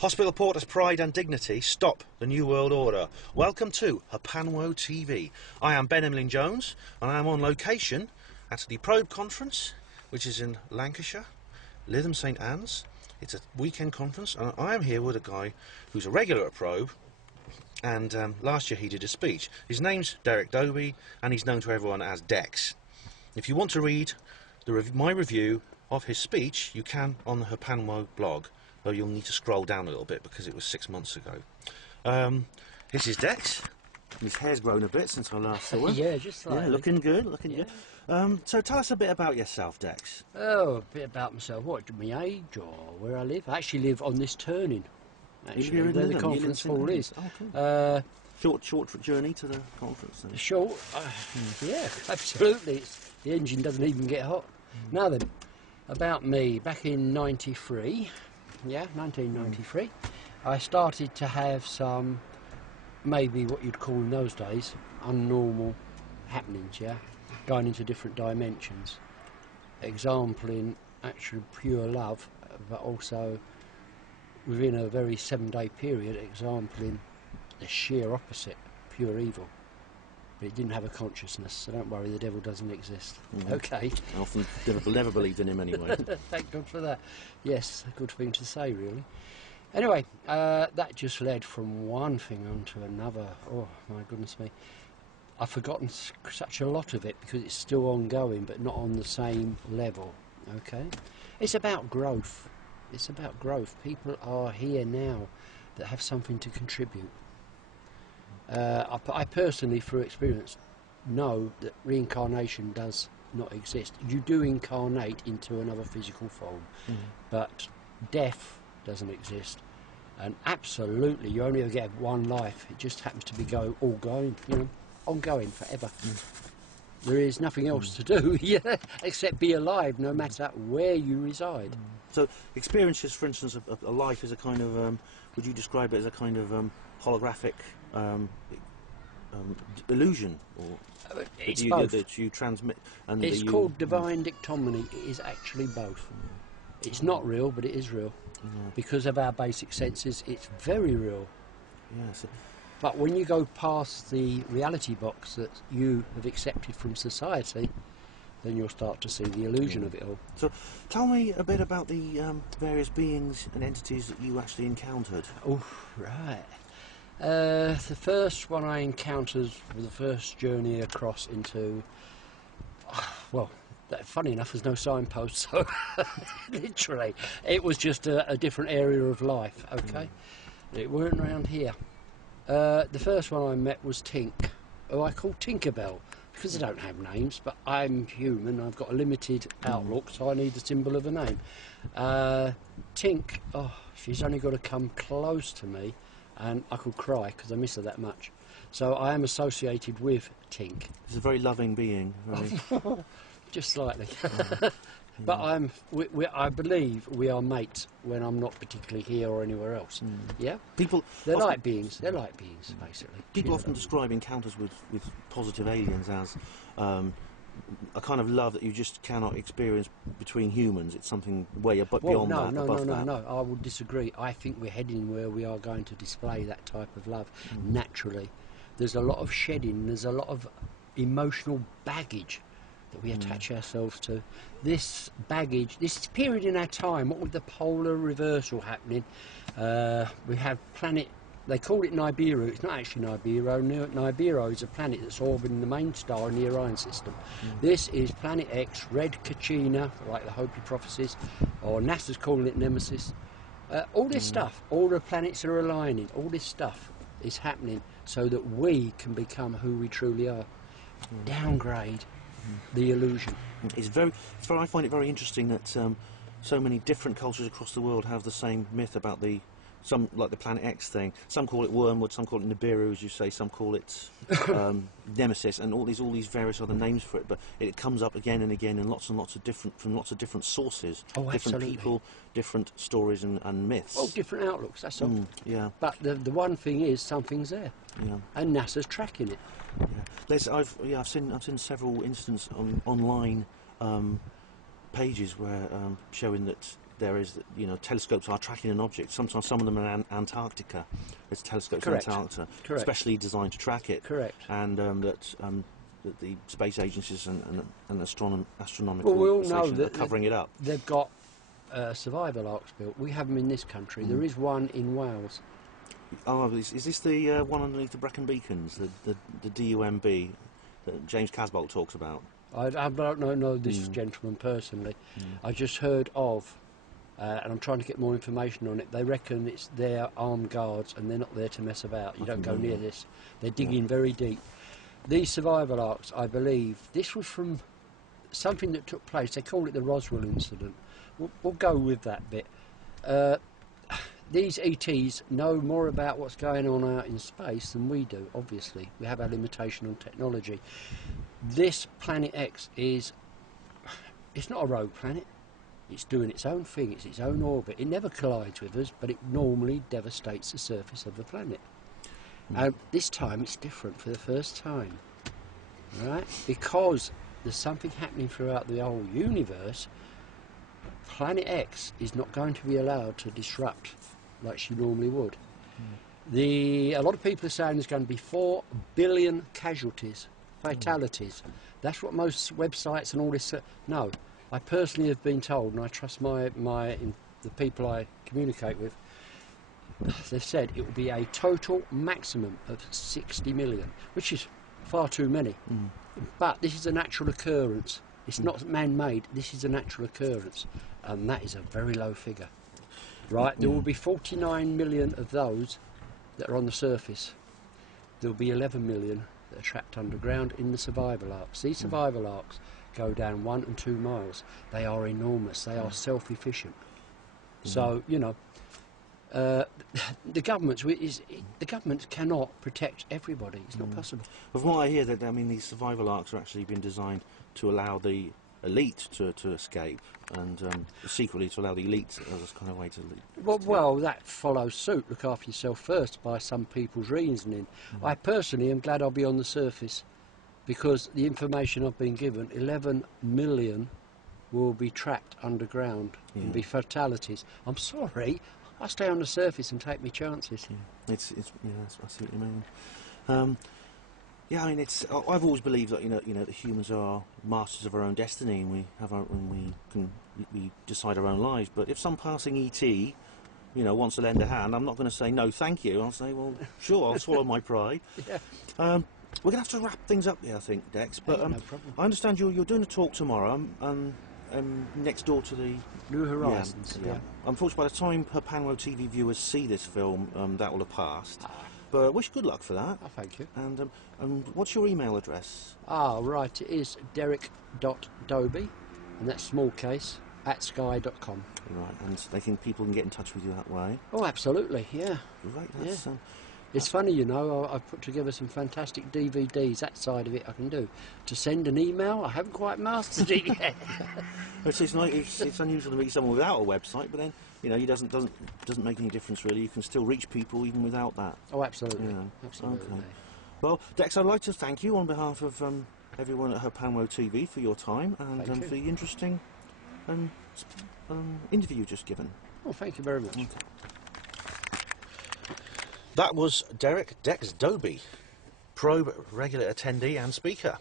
Hospital Porter's pride and dignity stop the New World Order. Welcome to Paranormal TV. I am Ben Emlyn Jones and I am on location at the Probe Conference, which is in Lancashire, Lytham St Anne's. It's a weekend conference and I am here with a guy who's a regular at Probe, and last year he did a speech. His name's Dobie and he's known to everyone as Dex. If you want to read my review of his speech, you can on the Paranormal blog, though you'll need to scroll down a little bit because it was 6 months ago. This is Dex. His hair's grown a bit since I last saw him. Yeah, just slightly. Yeah, looking good, looking good. So tell us a bit about yourself, Dex. Oh, a bit about myself. What, my age or where I live? I actually live on this turning, actually, where the conference hall is. Oh, cool. Short journey to the conference then. Short? Yeah, absolutely. The engine doesn't even get hot. Now then, about me, back in 93, yeah, 1993, I started to have some, maybe what you'd call in those days, unnormal happenings, yeah, going into different dimensions. Exempling actually pure love, but also within a very 7-day period, exempling the sheer opposite, pure evil. But it didn't have a consciousness, so don't worry, the devil doesn't exist. Okay. I often never believed in him anyway. Thank God for that. Yes, a good thing to say, really. Anyway, that just led from one thing on to another. Oh, my goodness me. I've forgotten such a lot of it because it's still ongoing, but not on the same level, okay? It's about growth. It's about growth. People are here now that have something to contribute. I personally, through experience, know that reincarnation does not exist. You do incarnate into another physical form, but death doesn't exist. And absolutely, you only ever get one life. It just happens to be ongoing, you know, ongoing forever. There is nothing else to do, yeah, except be alive, no matter where you reside. So, experiences, for instance, a life is a kind of, would you describe it as a kind of holographic illusion, or it's both. That you transmit? And it's called divine dictomony. It is actually both. It's not real, but it is real. Because of our basic senses, it's very real. Yes. But when you go past the reality box that you have accepted from society, then you'll start to see the illusion of it all. So, tell me a bit about the various beings and entities that you actually encountered. Oh, right. The first one I encountered was the first journey across into, well, funny enough, there's no signpost, so literally, it was just a different area of life, okay? It weren't around here. The first one I met was Tink, who I call Tinkerbell, because I don't have names, but I'm human, I've got a limited outlook, so I need the symbol of a name. Tink, oh, she's only got to come close to me, and I could cry because I miss her that much. So I am associated with Tink. She's a very loving being. Very... Just slightly. But I believe we are mates when I'm not particularly here or anywhere else. Yeah? They're light beings. They're light beings, basically. People often describe encounters with positive aliens as a kind of love that you just cannot experience between humans. It's something way beyond that. No, I would disagree. I think we're heading where we are going to display that type of love naturally. There's a lot of shedding, there's a lot of emotional baggage that we attach ourselves to. This baggage, this period in our time, what with the polar reversal happening, we have planet, they call it Nibiru. It's not actually Nibiru. Nibiru is a planet that's orbiting the main star in the Orion system. This is Planet X, Red Kachina, like the Hopi prophecies, or NASA's calling it Nemesis. All this stuff, all the planets are aligning, all this stuff is happening so that we can become who we truly are. Downgrade the illusion. I find it very interesting that so many different cultures across the world have the same myth about some like the Planet X thing. Some call it Wormwood, some call it Nibiru, as you say, some call it Nemesis, and all these various other names for it. But it comes up again and again in lots of different sources, different people, different stories and myths. Oh, different outlooks. That's all. Yeah. But the one thing is, something's there. Yeah. And NASA's tracking it. Yeah. I've seen several instances on online pages where showing that there is, you know, telescopes are tracking an object. Sometimes some of them are in Antarctica. There's telescopes Correct. in Antarctica, Correct. specially designed to track it. Correct. And that the space agencies and astronomical Well, we all know stations that are covering it up. they've got survival arcs built. We have them in this country. There is one in Wales. Oh, is this the one underneath the Brecon Beacons, the DUMB that James Casbolt talks about? I don't know this gentleman personally. I just heard of, and I'm trying to get more information on it. They reckon it's their armed guards, and they're not there to mess about. You don't go near this. They're digging very deep. These survival arcs, I believe, this was from something that took place. They call it the Roswell incident. We'll go with that bit. These ETs know more about what's going on out in space than we do, obviously. We have our limitation on technology. This Planet X it's not a rogue planet. It's doing its own thing. It's its own orbit. It never collides with us, but it normally devastates the surface of the planet. This time it's different for the first time, right? Because there's something happening throughout the whole universe. Planet X is not going to be allowed to disrupt like she normally would. A lot of people are saying there's going to be 4 billion casualties, fatalities. That's what most websites and all this. No, I personally have been told, and I trust the people I communicate with. They've said it will be a total maximum of 60 million, which is far too many. But this is a natural occurrence. It's not man-made. This is a natural occurrence, and that is a very low figure. Right? There will be 49 million of those that are on the surface. There will be 11 million that are trapped underground in the survival arcs. These survival arcs go down 1 and 2 miles. They are enormous. They are self-efficient. So, you know, the government cannot protect everybody. It's not possible. But from what I hear, that I mean, these survival arcs are actually been designed to allow the elite to escape, and secretly to allow the elite as a kind of way to. Well, that follows suit. Look after yourself first, by some people's reasoning. I personally am glad I'll be on the surface, because the information I've been given, 11 million will be trapped underground and be fatalities. I'm sorry. I stay on the surface and take my chances. I see what you mean. Yeah, I mean, I've always believed that you know that humans are masters of our own destiny, and we decide our own lives. But if some passing ET, you know, wants to lend a hand, I'm not going to say no, thank you. I'll say, well, sure, I'll swallow my pride. We're going to have to wrap things up here, I think, Dex. But no problem. I understand you're doing a talk tomorrow. Next door to the New Horizons. Yeah. Unfortunately, by the time Paranormal TV viewers see this film, that will have passed. But wish good luck for that. Oh, thank you. And what's your email address? Right, it is derek.dobie, and that's small case, @sky.com. Right, and people can get in touch with you that way. Oh, absolutely, yeah. Right, that's, It's funny, you know, I've put together some fantastic DVDs, that side of it I can do. To send an email, I haven't quite mastered it yet. It's unusual to meet someone without a website, but then, you know, it doesn't make any difference really. You can still reach people even without that. Oh, absolutely. You know. Absolutely. Okay. Well, Dex, I'd like to thank you on behalf of everyone at Paranormal TV for your time and Thank you. for the interesting interview you just given. Oh, thank you very much. Okay. That was Dex Dobie, Probe regular attendee and speaker.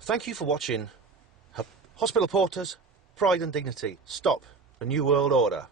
Thank you for watching Hospital Porters, Pride and Dignity, Stop the New World Order.